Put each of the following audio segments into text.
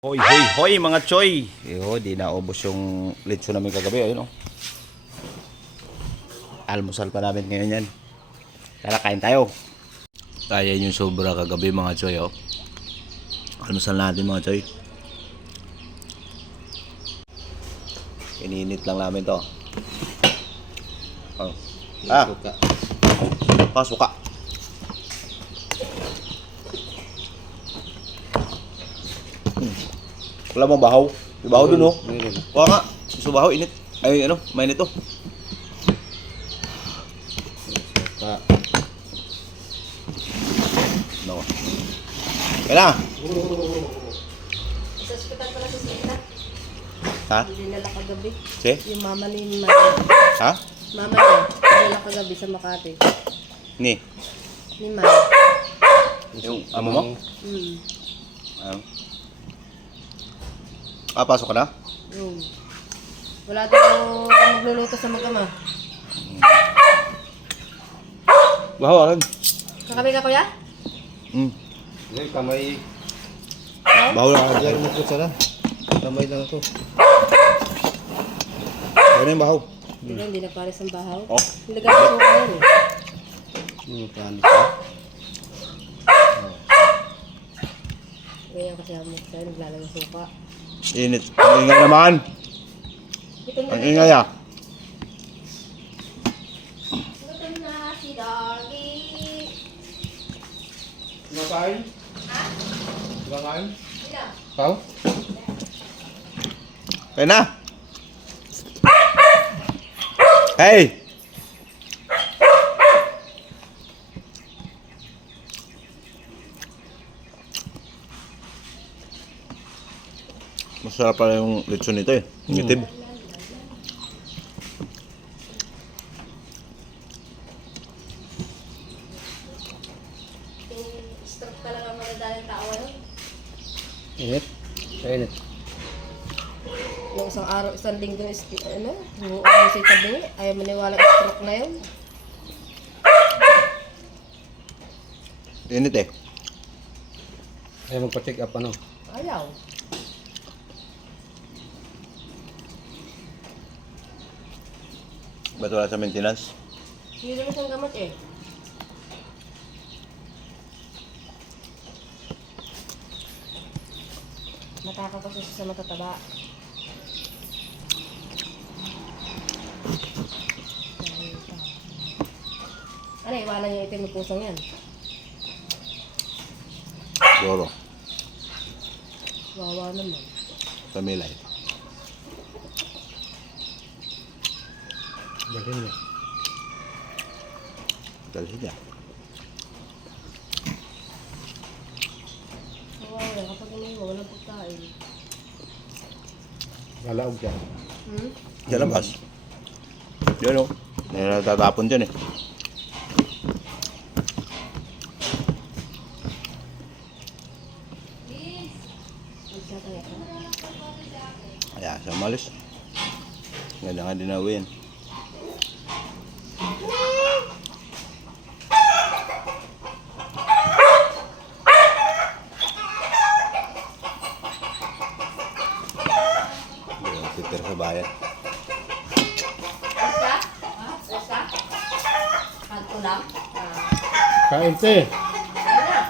Hoy, hoy, hoy mga choy. Di naubos yung litso namin kagabi. Ayun, oh. Almusal pa namin ngayon yan. Tara, kain tayo. Kaya yung sobra kagabi mga choy, oh. Almusal natin mga choy. Ininit lang namin to. Oh. Pasuka. Wala mong bahaw. May bahaw dun, oh. Kuha nga. Gusto bahaw, init. Ay, ano, mainit to. No. Kaya na. Sa ospital pala si Sita. Ha? Dinala kagabi. Si? Yung mama ni Ha? Mama niya. Dinala kagabi sa Makati. Ni. Ni Ma. Yung amo mo? Hmm. Ano? Pasok ka na? Yung. Wala daw magluluto sa mag-ama. Bahaw, alam. Kakabi ka kuya? Hindi, kamay. Bahaw lang. Lagi mo po sana. Kamay lang ako. Ano yung bahaw? Hindi na pares ang bahaw. Oh. Nilagay ko suka yan eh. Kanis ka. Ganyan kasi ako sa'yo, naglalagay ng suka. Init. Ang ingay naman. Ang ingay ah. Gutom na si Doggy. Kumakain? Ha? Kumakain? Ila. Pao? Kaya na. Hey! Masarap pala yung lechon nito eh. Ngitib. Stroke talaga magadalang tao ano? Init? Init. Yung isang araw, isang linggo, ano? Yung sa tabi, ayaw maniwala yung stroke na yun. Init eh. Ayaw magpa-check up ano? Ayaw. Ba't wala sa maintenance? Hindi naman siyang gamot eh. Nakakapasok siya sa matataba. Ano, iwanan niya itim ng pusong yan. Siguro. Wawa naman. Sa milay. Dalhin niya. Dalhin niya. Wawa na, kapag iniwa, walang pagkain. Lalaog siya. Sa labas. Yun o. Natatapon dyan eh. Magkakaya ka. Kaya siya umalis. Ganda nga dinawin. Titira sa bayan. Basta? Basta? Kanto lang? Kain te! Ayun na.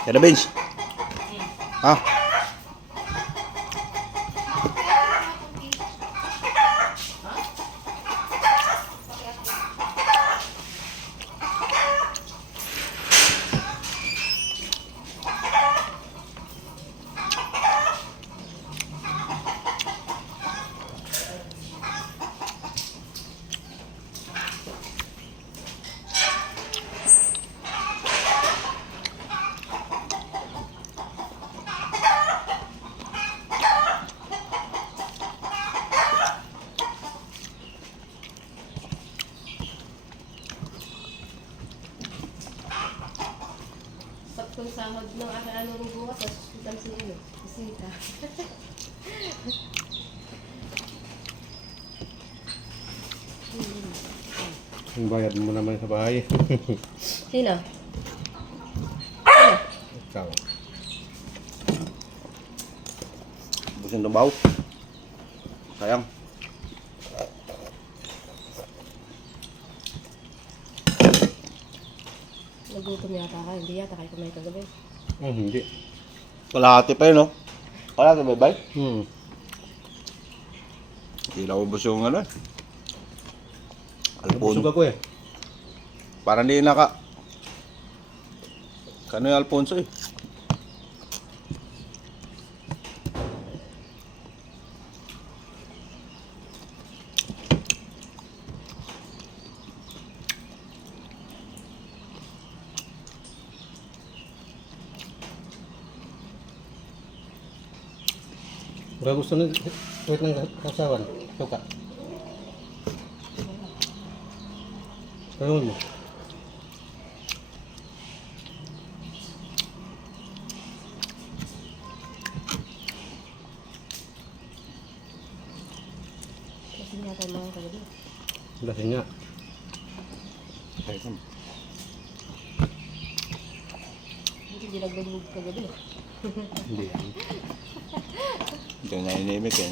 Kaya na, Vince? Ha? yung sahod ng aking ano rin bukas sa hospital si ano, Sita. Yung bayad mo naman sa bahay. Sino? Sino? Ikaw. Busing tubaw. Sayang. Nagutom yata ka, hindi yata kayo kumain kagabi. Hindi. Kalahati pa yun, no? Kalahati, bye-bye. Hindi lang ubos yung ano. Nabusog Alpon. ako eh. Parang di naka... Kano yung Alfonso eh? Baka gusto na tuwit ng kasawan. Suka. Ayun mo. Kasi yata yung mga kagabi. Lasing nga. Hindi nagdulog kagabi. Hindi. Hindi na inimik eh.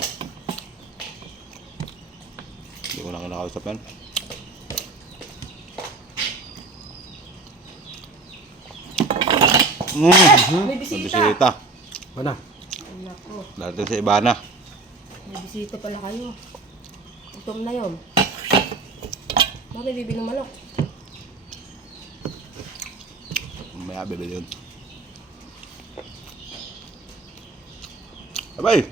Hindi ko na kinakausap yan. May bisita! Bisita. Mana? Naku, Dati sa Ibana. may bisita pala kayo. Gutom na yun. Bakit bibili ng manok? Mamaya bibili yun. Abay!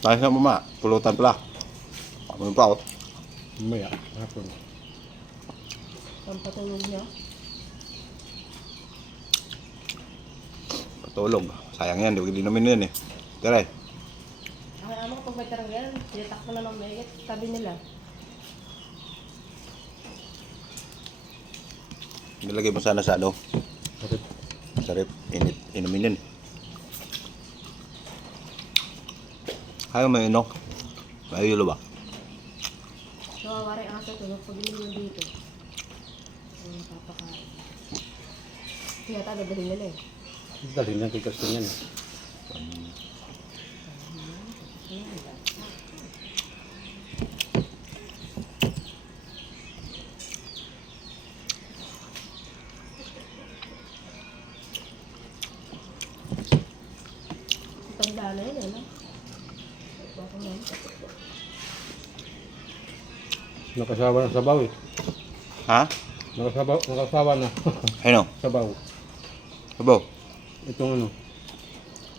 Tayo sa mama. Pulutan pala. Ano pa oh. Maya. Hapon. Pampatulog niya. Patulog. Sayang yan. Di namin yun eh. Tara eh. Ang amo pag may taranggal, tinatak mo na ng mayat. Sabi nila, Nilagay mo sana sa ano. Bakit? Sarip. Init. Inumin yun. Ayaw may ino. May yulo ba? nawawari ang aso ko, pag-inom mo dito. Papakain. Kaya tayo dadalhin nila eh. Dalhin lang kay Kristin yan. Tanda na yun, ano? Baka na. Nakasawa na sabaw eh. Ha? Nakasawa na. Ano? Sabaw. Sabaw? Itong ano.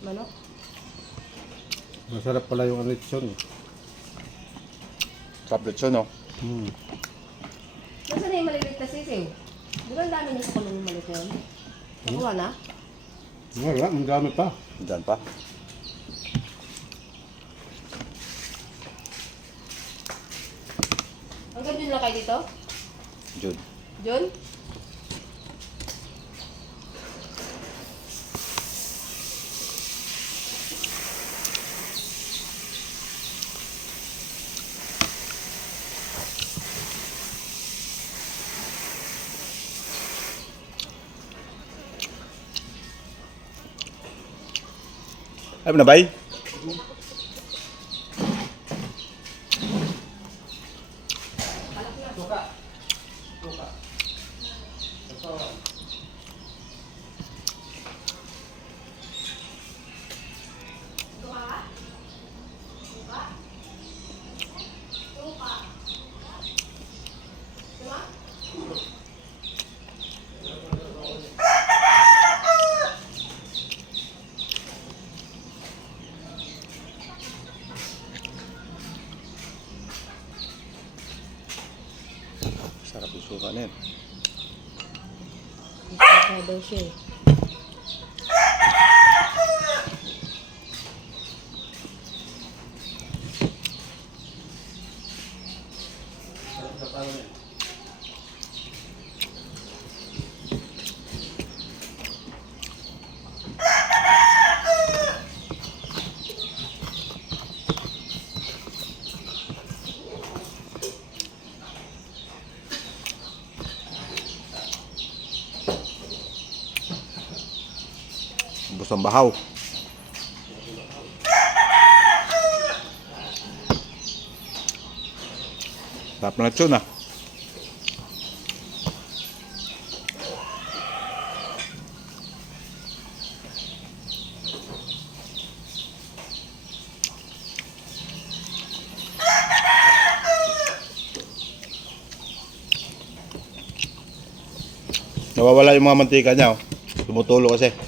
Manok? Masarap pala yung anitsyon eh. Kaplit siya, no? Nasaan na yung maliliit na sisiw? Di ba ang dami niya sa kulong yung maliit yun? Nakuha na? Wala, ang dami pa. Diyan pa. Hanggang dun lang kayo dito? Jud. Jun? Ay, na bay? Sarap yung suka na yan. Kaya daw siya eh. Gusto ng bahaw. Sarap na lechon ah. Nawawala yung mga mantika niya oh. Tumutulo kasi.